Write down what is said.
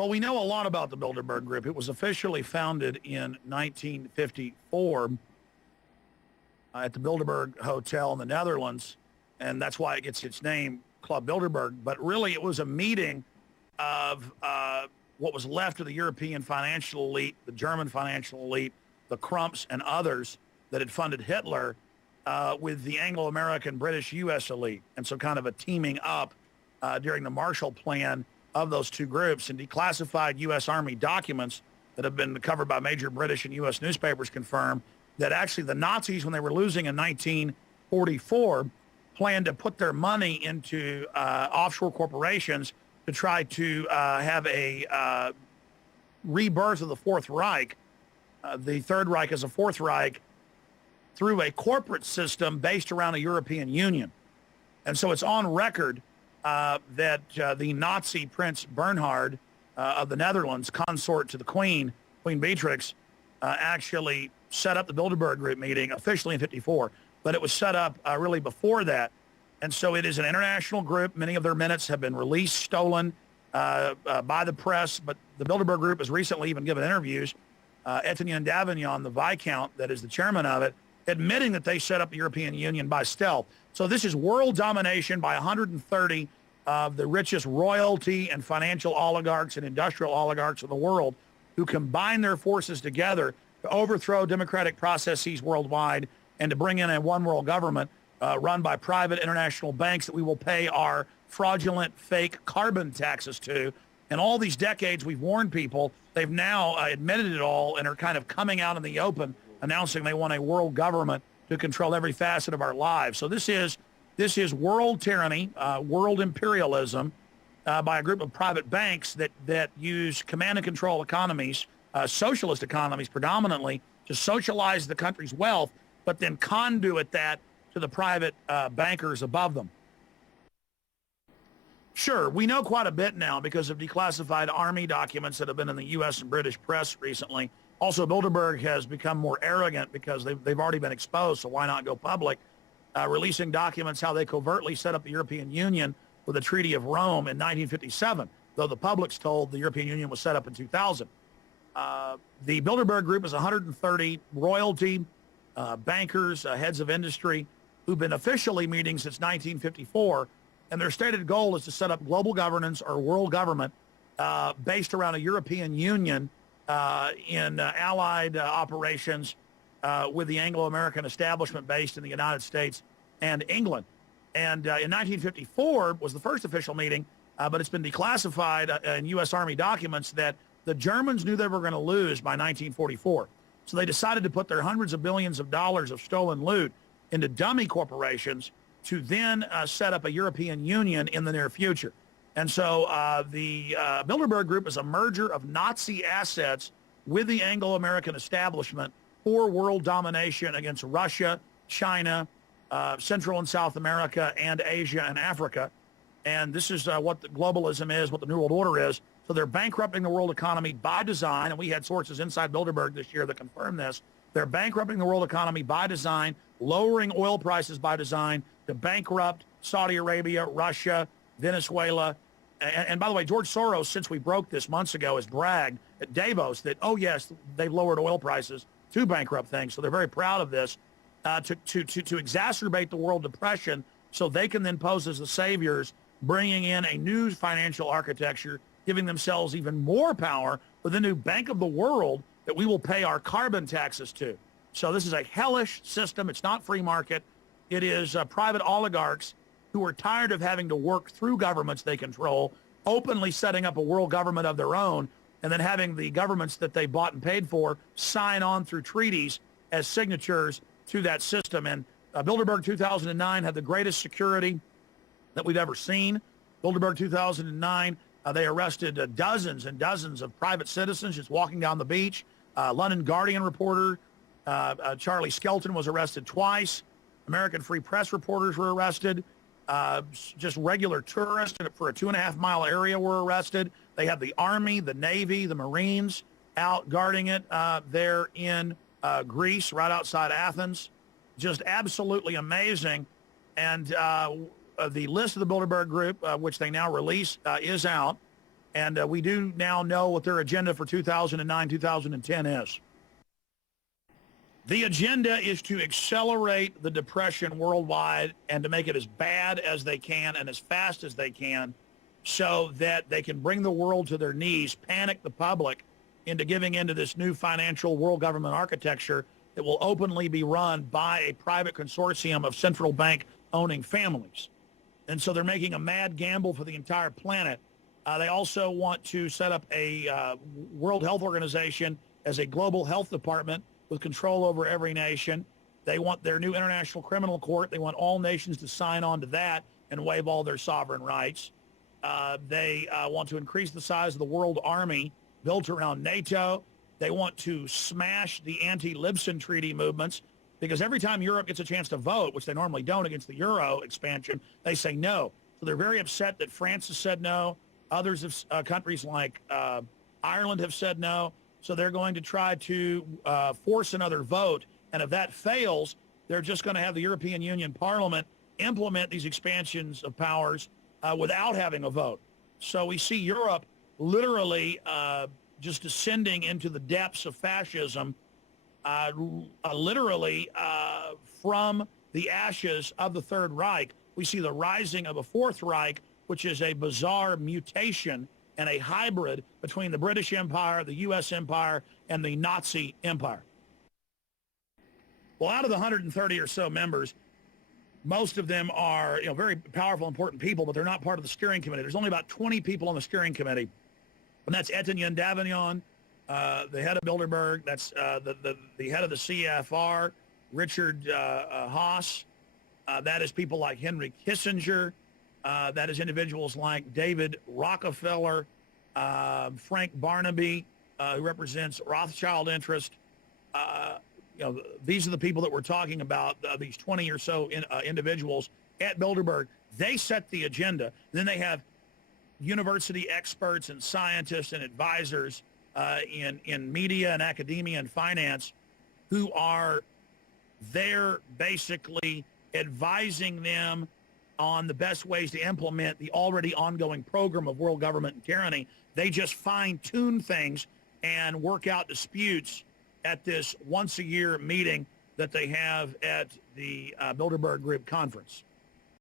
Well, we know a lot about the Bilderberg Group. It was officially founded in 1954 at the Bilderberg Hotel in the Netherlands, and that's why it gets its name, Club Bilderberg. But really, it was a meeting of what was left of the European financial elite, the German financial elite, the Crumps, and others that had funded Hitler with the Anglo-American British U.S. elite. And so kind of a teaming up during the Marshall Plan of those two groups, and declassified U.S. Army documents that have been covered by major British and U.S. newspapers confirm that actually the Nazis, when they were losing in 1944, planned to put their money into offshore corporations to try to have a rebirth of the Fourth Reich, the Third Reich as a Fourth Reich, through a corporate system based around a European Union. And so it's on record that the Nazi Prince Bernhard of the Netherlands, consort to the Queen Beatrix, actually set up the Bilderberg Group meeting officially in 54, but it was set up really before that. And so it is an international group. Many of their minutes have been released, stolen by the press, but the Bilderberg Group has recently even given interviews. Etienne Davignon, the Viscount that is the chairman of it, admitting that they set up the European Union by stealth. So this is world domination by 130 of the richest royalty and financial oligarchs and industrial oligarchs in the world, who combine their forces together to overthrow democratic processes worldwide and to bring in a one world government run by private international banks that we will pay our fraudulent fake carbon taxes to. And all these decades we've warned people, they've now admitted it all and are kind of coming out in the open, announcing they want a world government to control every facet of our lives. So this is world tyranny, world imperialism by a group of private banks that use command and control economies, socialist economies predominantly, to socialize the country's wealth, but then conduit that to the private bankers above them. Sure, we know quite a bit now because of declassified Army documents that have been in the U.S. and British press recently. Also, Bilderberg has become more arrogant because they've already been exposed, so why not go public? Releasing documents how they covertly set up the European Union with the Treaty of Rome in 1957, though the public's told the European Union was set up in 2000. The Bilderberg Group is 130 royalty, bankers, heads of industry, who've been officially meeting since 1954, and their stated goal is to set up global governance or world government based around a European Union in allied operations with the Anglo-American establishment based in the United States and England. And in 1954 was the first official meeting, but it's been declassified in U.S. Army documents that the Germans knew they were going to lose by 1944. So they decided to put their hundreds of billions of dollars of stolen loot into dummy corporations to then set up a European Union in the near future. And so the Bilderberg Group is a merger of Nazi assets with the Anglo-American establishment for world domination against Russia, China, Central and South America, and Asia and Africa. And this is what the globalism is, what the New World Order is. So they're bankrupting the world economy by design, and we had sources inside Bilderberg this year that confirmed this. They're bankrupting the world economy by design, lowering oil prices by design to bankrupt Saudi Arabia, Russia, Venezuela. And by the way, George Soros, since we broke this months ago, has bragged at Davos that, oh, yes, they've lowered oil prices to bankrupt things. So they're very proud of this to exacerbate the world depression so they can then pose as the saviors, bringing in a new financial architecture, giving themselves even more power with a new Bank of the World that we will pay our carbon taxes to. So this is a hellish system. It's not free market. It is private oligarchs who are tired of having to work through governments they control, openly setting up a world government of their own, and then having the governments that they bought and paid for sign on through treaties as signatures to that system. And Bilderberg 2009 had the greatest security that we've ever seen. Bilderberg 2009, they arrested dozens and dozens of private citizens just walking down the beach. London Guardian reporter Charlie Skelton was arrested twice. American Free Press reporters were arrested. Just regular tourists for a 2.5-mile area were arrested. They had the Army, the Navy, the Marines out guarding it there in Greece, right outside Athens. Just absolutely amazing. And the list of the Bilderberg Group, which they now release, is out. And we do now know what their agenda for 2009, 2010 is. The agenda is to accelerate the depression worldwide and to make it as bad as they can and as fast as they can so that they can bring the world to their knees, panic the public into giving into this new financial world government architecture that will openly be run by a private consortium of central bank owning families. And so they're making a mad gamble for the entire planet. They also want to set up a World Health Organization as a global health department with control over every nation. They want their new international criminal court. They want all nations to sign on to that and waive all their sovereign rights. They want to increase the size of the world army built around NATO. They want to smash the anti-Libsyn treaty movements because every time Europe gets a chance to vote, which they normally don't against the Euro expansion, they say no. So they're very upset that France has said no. Others have, countries like Ireland have said no. So they're going to try to force another vote. And if that fails, they're just going to have the European Union Parliament implement these expansions of powers without having a vote. So we see Europe literally just descending into the depths of fascism, literally from the ashes of the Third Reich. We see the rising of a Fourth Reich, which is a bizarre mutation and a hybrid between the British Empire, the U.S. Empire, and the Nazi Empire. Well, out of the 130 or so members, most of them are very powerful, important people, but they're not part of the steering committee. There's only about 20 people on the steering committee, and that's Etienne Davignon, the head of Bilderberg. That's the head of the CFR, Richard Haas. That is people like Henry Kissinger. That is individuals like David Rockefeller, Frank Barnaby, who represents Rothschild interest. These are the people that we're talking about, these 20 or so individuals at Bilderberg. They set the agenda. And then they have university experts and scientists and advisors in media and academia and finance who are there basically advising them on the best ways to implement the already ongoing program of world government and tyranny. They just fine-tune things and work out disputes at this once-a-year meeting that they have at the Bilderberg Group conference.